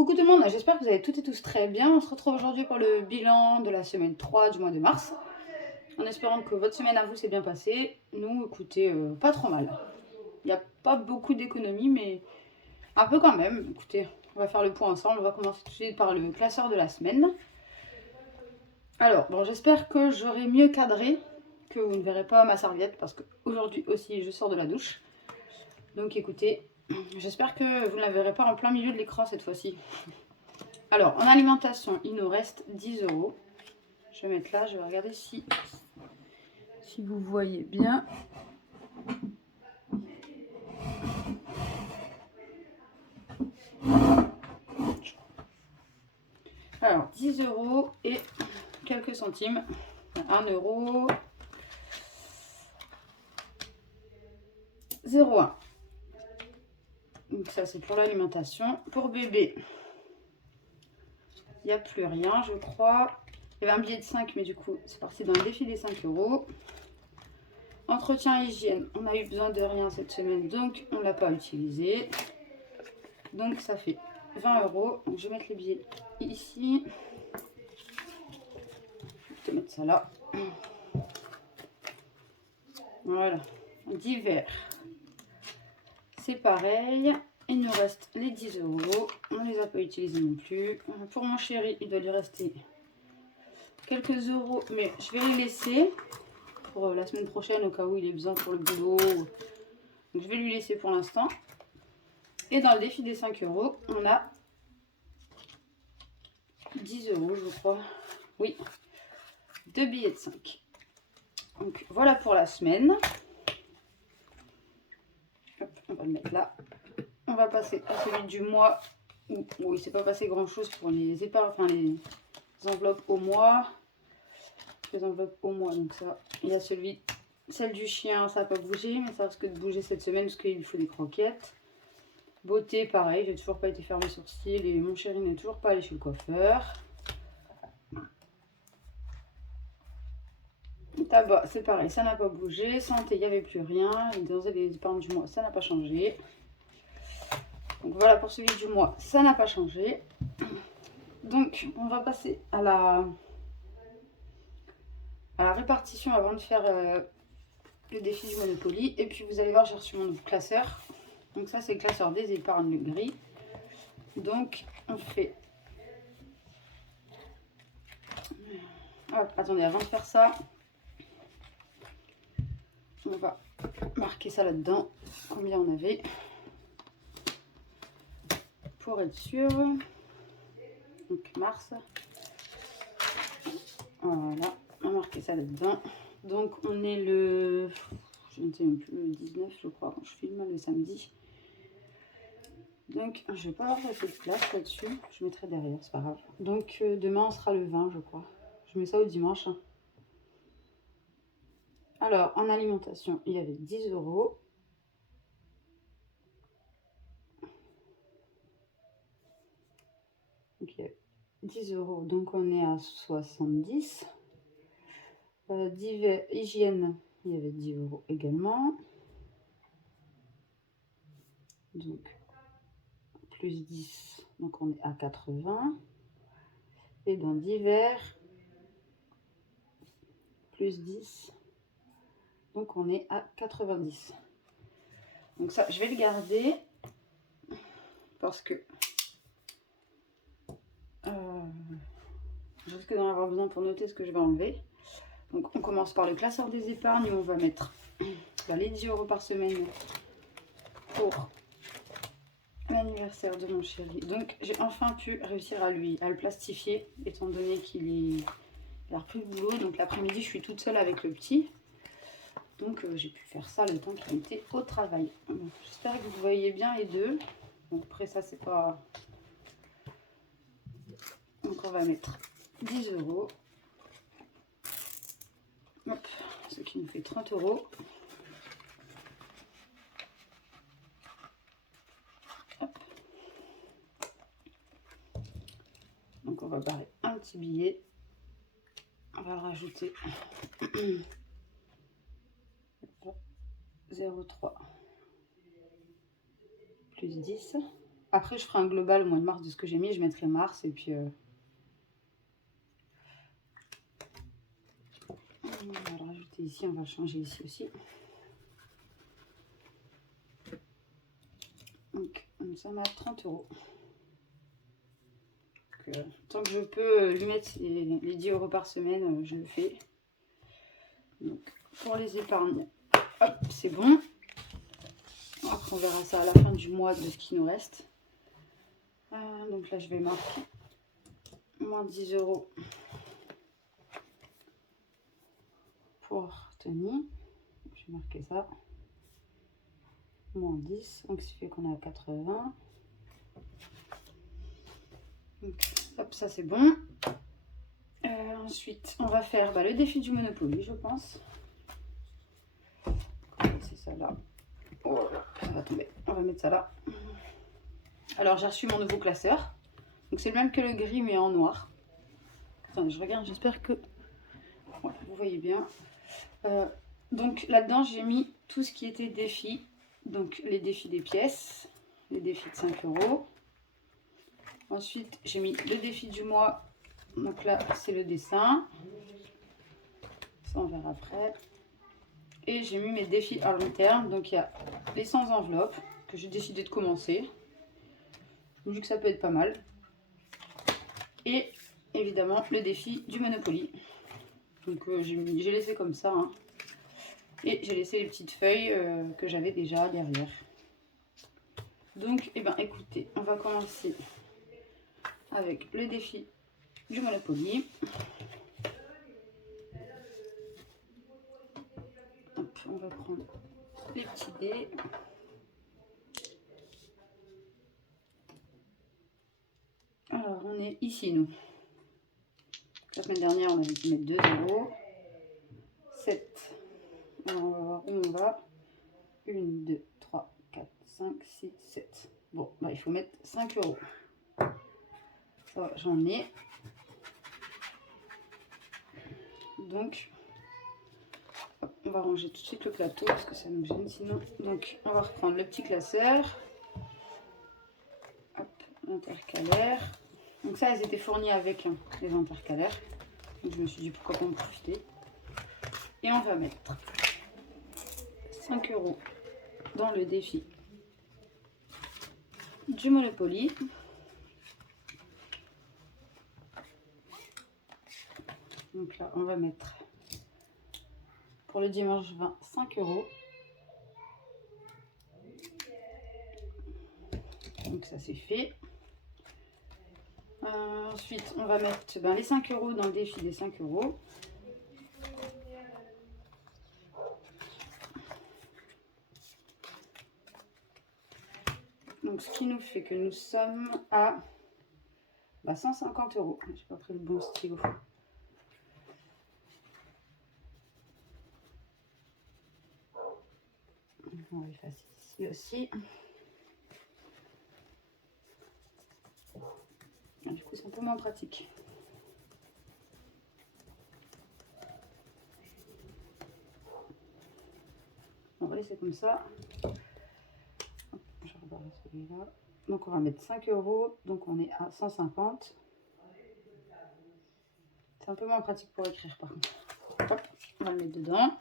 Coucou tout le monde, j'espère que vous allez toutes et tous très bien. On se retrouve aujourd'hui pour le bilan de la semaine 3 du mois de mars. En espérant que votre semaine à vous s'est bien passée. Nous, écoutez, pas trop mal. Il n'y a pas beaucoup d'économies, mais un peu quand même. Écoutez, on va faire le point ensemble. On va commencer tout de suite par le classeur de la semaine. Alors, bon, j'espère que j'aurai mieux cadré, que vous ne verrez pas ma serviette, parce qu'aujourd'hui aussi, je sors de la douche. Donc écoutez, j'espère que vous ne la verrez pas en plein milieu de l'écran cette fois-ci. Alors, en alimentation, il nous reste 10 €. Je vais mettre là, je vais regarder si vous voyez bien. Alors, 10 € et quelques centimes. 1 €. 0,1. Donc ça, c'est pour l'alimentation. Pour bébé, il n'y a plus rien, je crois. Il y avait un billet de 5, mais du coup, c'est parti dans le défi des 5 €. Entretien hygiène, on a eu besoin de rien cette semaine, donc on ne l'a pas utilisé. Donc ça fait 20 €. Donc je vais mettre les billets ici. Je vais mettre ça là. Voilà. Divers. C'est pareil. Il nous reste les 10 €. On ne les a pas utilisés non plus. Pour mon chéri, il doit lui rester quelques euros, mais je vais les laisser pour la semaine prochaine au cas où il ait besoin pour le boulot. Donc je vais lui laisser pour l'instant. Et dans le défi des 5 €, on a 10 €, je crois. Oui, 2 billets de 5. Donc voilà pour la semaine. Hop, on va le mettre là. On va passer à celui du mois où il ne s'est pas passé grand chose pour les épargnes, enfin les enveloppes au mois. Les enveloppes au mois, donc ça. Il y a celle du chien, ça n'a pas bougé, mais ça risque de bouger cette semaine parce qu'il lui faut des croquettes. Beauté, pareil, j'ai toujours pas été faire mes sourcils et mon chéri n'est toujours pas allé chez le coiffeur. Tabac, c'est pareil, ça n'a pas bougé. Santé, il n'y avait plus rien. Les épargnes du mois, ça n'a pas changé. Donc voilà pour celui du mois, ça n'a pas changé. Donc on va passer à la répartition avant de faire le défi du Monopoly. Et puis vous allez voir, j'ai reçu mon nouveau classeur. Donc ça, c'est le classeur des épargnes gris. Donc on fait... Hop, attendez, avant de faire ça, on va marquer ça là-dedans, combien on avait, pour être sûr. Donc mars. Voilà, on va marquer ça là-dedans. Donc on est le... je ne sais même plus, le 19 je crois, quand je filme, le samedi. Donc je vais pas avoir assez de place là-dessus, je mettrai derrière, c'est pas grave. Donc demain on sera le 20 je crois. Je mets ça au dimanche. Alors en alimentation, il y avait 10 €. Ok, 10 €, donc on est à 70. Divers, hygiène, il y avait 10 € également. Donc, plus 10, donc on est à 80. Et dans divers, plus 10, donc on est à 90. Donc ça, je vais le garder parce que je risque d'en avoir besoin pour noter ce que je vais enlever. Donc on commence par le classeur des épargnes où on va mettre les 10 € par semaine pour l'anniversaire de mon chéri. Donc j'ai enfin pu réussir à le plastifier étant donné qu'il a repris le boulot. Donc l'après-midi je suis toute seule avec le petit. Donc j'ai pu faire ça le temps qu'il était au travail. J'espère que vous voyez bien les deux. Bon, après ça c'est pas... Donc on va mettre 10 €. Hop, ce qui nous fait 30 €. Hop. Donc on va barrer un petit billet. On va le rajouter. 0,3 plus 10. Après, je ferai un global au mois de mars de ce que j'ai mis. Je mettrai mars et puis... on va le rajouter ici, on va le changer ici aussi. Donc, nous sommes à 30 €. Tant que je peux lui mettre les 10 € par semaine, je le fais. Donc, pour les épargnes, hop, c'est bon. Après, on verra ça à la fin du mois de ce qui nous reste. Donc là, je vais marquer moins 10 € pour Tony. Je vais marquer ça. Moins 10, donc ça fait qu'on est à 80. Donc, hop, ça c'est bon. Ensuite, on va faire le défi du Monopoly, je pense. C'est ça là. Oh là, ça va tomber. On va mettre ça là. Alors, j'ai reçu mon nouveau classeur. Donc, c'est le même que le gris, mais en noir. Attendez, je regarde, j'espère que voilà, vous voyez bien. Donc, là-dedans, j'ai mis tout ce qui était défi. Donc, les défis des pièces, les défis de 5 €. Ensuite, j'ai mis le défi du mois. Donc là, c'est le dessin. Ça, on verra après. Et j'ai mis mes défis à long terme. Donc, il y a les 100 enveloppes que j'ai décidé de commencer. Je me dis que ça peut être pas mal. Et évidemment, le défi du Monopoly. Donc, j'ai laissé comme ça. Hein. Et j'ai laissé les petites feuilles que j'avais déjà derrière. Donc, eh ben, écoutez, on va commencer avec le défi du Monopoly. Hop, on va prendre les petits dés. Alors, on est ici, nous. La semaine dernière, on avait dû mettre 2 €. 7. Alors, on va voir où on va. 1, 2, 3, 4, 5, 6, 7. Bon, il faut mettre 5 €. Ça va, j'en ai. Donc, hop, on va ranger tout de suite le plateau parce que ça nous gêne sinon. Donc, on va reprendre le petit classeur. Hop, l'intercalaire. Donc ça, elles étaient fournies avec les intercalaires. Donc, je me suis dit pourquoi pas en profiter. Et on va mettre 5 € dans le défi du Monopoly. Donc là, on va mettre pour le dimanche 20, 5 €. Donc ça, c'est fait. Ensuite, on va mettre les 5 € dans le défi des 5 €. Donc, ce qui nous fait que nous sommes à 150 €. Je n'ai pas pris le bon stylo. On va effacer ici aussi. Du coup, c'est un peu moins pratique. On va laisser comme ça. Je rebarre celui-là. Donc, on va mettre 5 €. Donc, on est à 150. C'est un peu moins pratique pour écrire, par contre. Hop, on va le mettre dedans.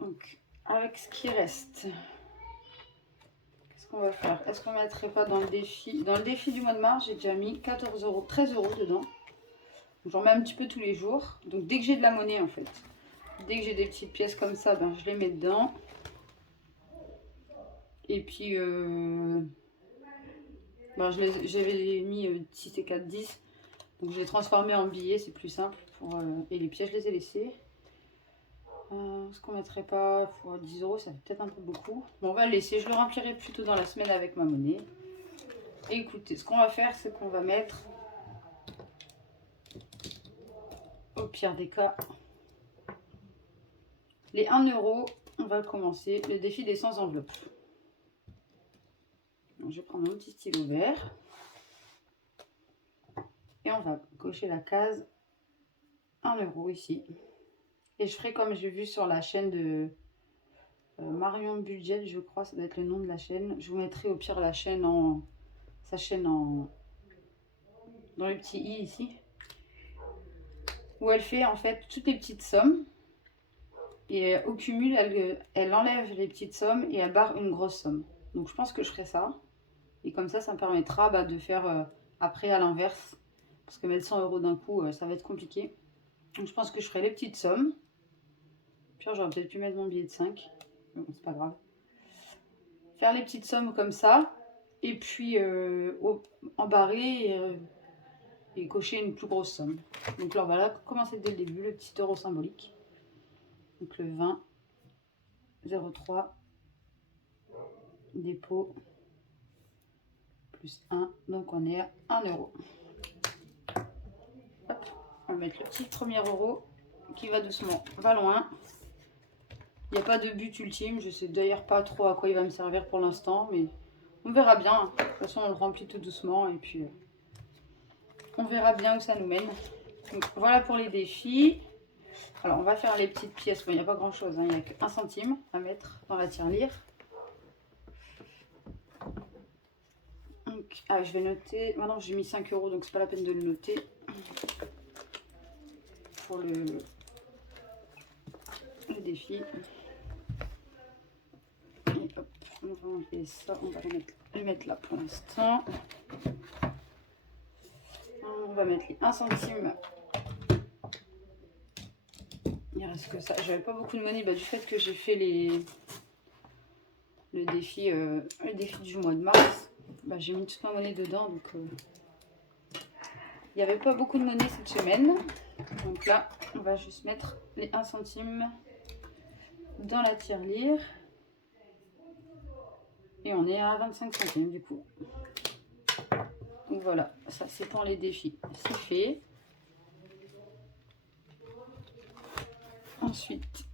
Donc, avec ce qui reste, qu'est-ce qu'on va faire? Est-ce qu'on ne mettrait pas dans le défi? Dans le défi du mois de mars, j'ai déjà mis 14 €, 13 € dedans. J'en mets un petit peu tous les jours. Donc, dès que j'ai de la monnaie, en fait, dès que j'ai des petites pièces comme ça, je les mets dedans. Et puis, j'avais mis 6 et 4, 10. Donc, je l'ai transformé en billets, c'est plus simple. Et les pièces, je les ai laissées. Est-ce qu'on mettrait pas pour 10 €, ça fait peut-être un peu beaucoup. Bon, on va le laisser. Je le remplirai plutôt dans la semaine avec ma monnaie. Et écoutez, ce qu'on va faire, c'est qu'on va mettre, au pire des cas, les 1 €. On va commencer le défi des 100 enveloppes. Donc, je vais prendre mon petit stylo vert. Et on va cocher la case 1 € ici. Et je ferai comme j'ai vu sur la chaîne de Marion Budget, je crois, ça doit être le nom de la chaîne. Je vous mettrai au pire la chaîne sa chaîne dans le petit i ici. Où elle fait en fait toutes les petites sommes. Et au cumul, elle enlève les petites sommes et elle barre une grosse somme. Donc je pense que je ferai ça. Et comme ça me permettra de faire après à l'inverse. Parce que mettre 100 € d'un coup, ça va être compliqué. Donc je pense que je ferai les petites sommes. Puis j'aurais peut-être pu mettre mon billet de 5. Mais bon, c'est pas grave. Faire les petites sommes comme ça. Et puis embarrer et cocher une plus grosse somme. Donc là, on va commencer dès le début, le petit euro symbolique. Donc le 20, 0,3, dépôt, plus 1, donc on est à 1 €. Hop, on va mettre le petit premier euro qui va doucement, va loin. Il n'y a pas de but ultime, je sais d'ailleurs pas trop à quoi il va me servir pour l'instant, mais on verra bien. De toute façon, on le remplit tout doucement et puis on verra bien où ça nous mène. Donc voilà pour les défis. Alors on va faire les petites pièces. Bon, il n'y a pas grand chose, il n'y a que 1 centime à mettre dans la tirelire. Donc, je vais noter. Maintenant j'ai mis 5 €, donc c'est pas la peine de le noter. Pour le défi. Et hop, on va enlever ça, on va le mettre là pour l'instant. On va mettre les 1 centime. Il reste que ça. J'avais pas beaucoup de monnaie du fait que j'ai fait le défi du mois de mars. J'ai mis toute ma monnaie dedans, donc il n'y avait pas beaucoup de monnaie cette semaine. Donc là, on va juste mettre les 1 centime dans la tirelire. Et on est à 25 centimes du coup. Donc voilà, ça c'est pour les défis. C'est fait. Ensuite,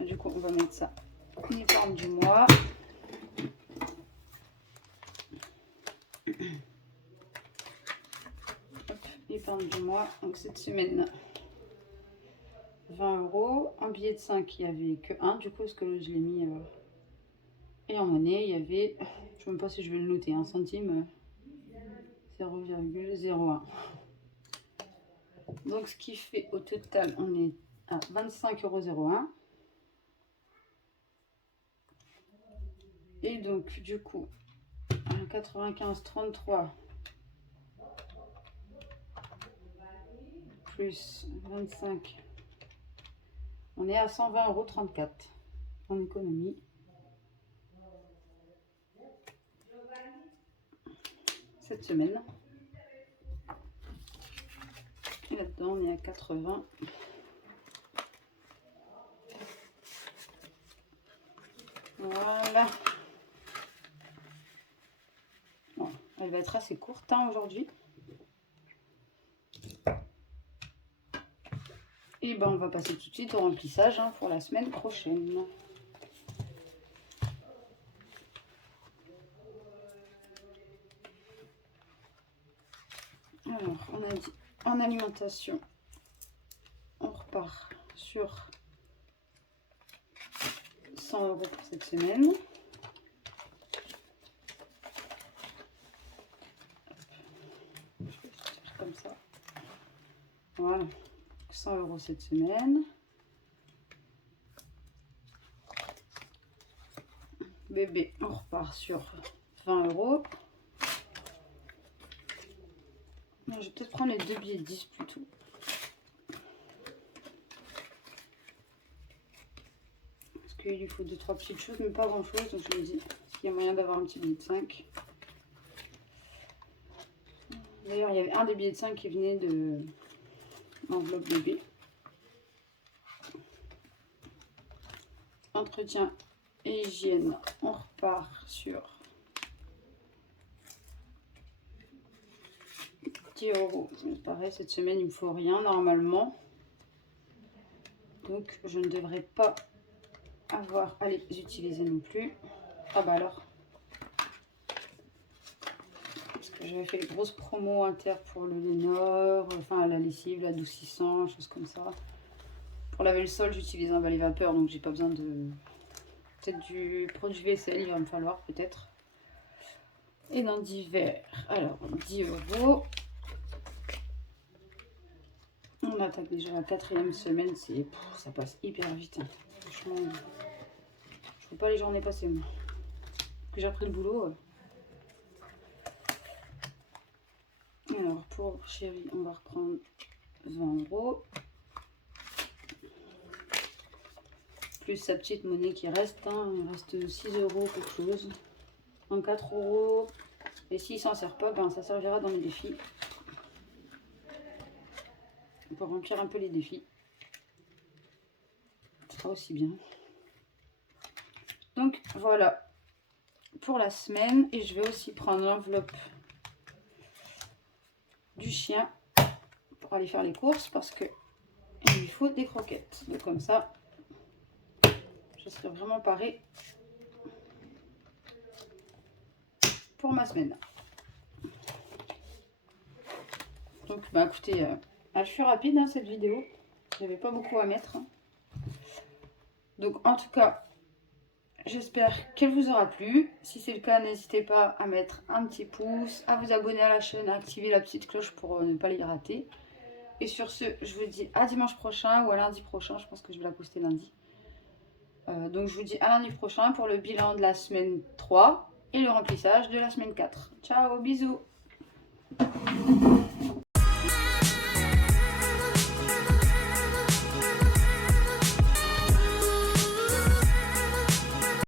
du coup, on va mettre ça. L'épargne du mois. Épargne du mois. Donc cette semaine, 20 €. En billet de 5, il n'y avait que 1. Du coup, parce que je l'ai mis. Et en monnaie, il y avait. Je ne sais même pas si je vais le noter. 1 centime. 0,01. Donc ce qui fait au total, on est à 25,01 €. Et donc du coup, 95,33 plus 25, on est à 120,34 € en économie. Cette semaine. Et là-dedans, on est à 80. Voilà. Bon, elle va être assez courte aujourd'hui. Et on va passer tout de suite au remplissage pour la semaine prochaine. Alors, on a dit en alimentation, on repart sur 100 € pour cette semaine. Je vais faire comme ça. Voilà, 100 € cette semaine. Bébé, on repart sur 20 €. Je vais peut-être prendre les 2 billets de 10 plutôt. Parce qu'il lui faut 2-3 petites choses, mais pas grand-chose. Donc je me dis, est-ce qu'il y a moyen d'avoir un petit billet de 5 ? D'ailleurs, il y avait un des billets de 5 qui venait de l'enveloppe bébé. Entretien et hygiène, on repart sur 10 €. Pareil, cette semaine, il me faut rien normalement. Donc, je ne devrais pas avoir à les utiliser non plus. Ah bah alors. Parce que j'avais fait les grosses promos inter pour le Lénore, enfin la lessive, l'adoucissant, choses comme ça. Pour laver le sol, j'utilise un balai vapeur, donc j'ai pas besoin de... Peut-être du produit vaisselle, il va me falloir peut-être. Et dans divers, alors 10 €. On attaque déjà la 4e semaine, ça passe hyper vite. Hein. Franchement, je ne peux pas les journées passer moi. Que j'ai repris le boulot. Alors pour chérie, on va reprendre 20 €. Plus sa petite monnaie qui reste. Hein. Il reste 6 € quelque chose. En 4 €. Et s'il s'en sert pas, ben, ça servira dans les défis. Pour remplir un peu les défis. Ce sera aussi bien. Donc voilà pour la semaine. Et je vais aussi prendre l'enveloppe du chien pour aller faire les courses parce que il lui faut des croquettes. Donc comme ça, je serai vraiment parée pour ma semaine. Donc bah écoutez, elle fut rapide hein, cette vidéo. J'avais pas beaucoup à mettre. Donc en tout cas, j'espère qu'elle vous aura plu. Si c'est le cas, n'hésitez pas à mettre un petit pouce, à vous abonner à la chaîne, à activer la petite cloche pour ne pas les rater. Et sur ce, je vous dis à dimanche prochain ou à lundi prochain. Je pense que je vais la poster lundi. Donc je vous dis à lundi prochain pour le bilan de la semaine 3 et le remplissage de la semaine 4. Ciao, bisous!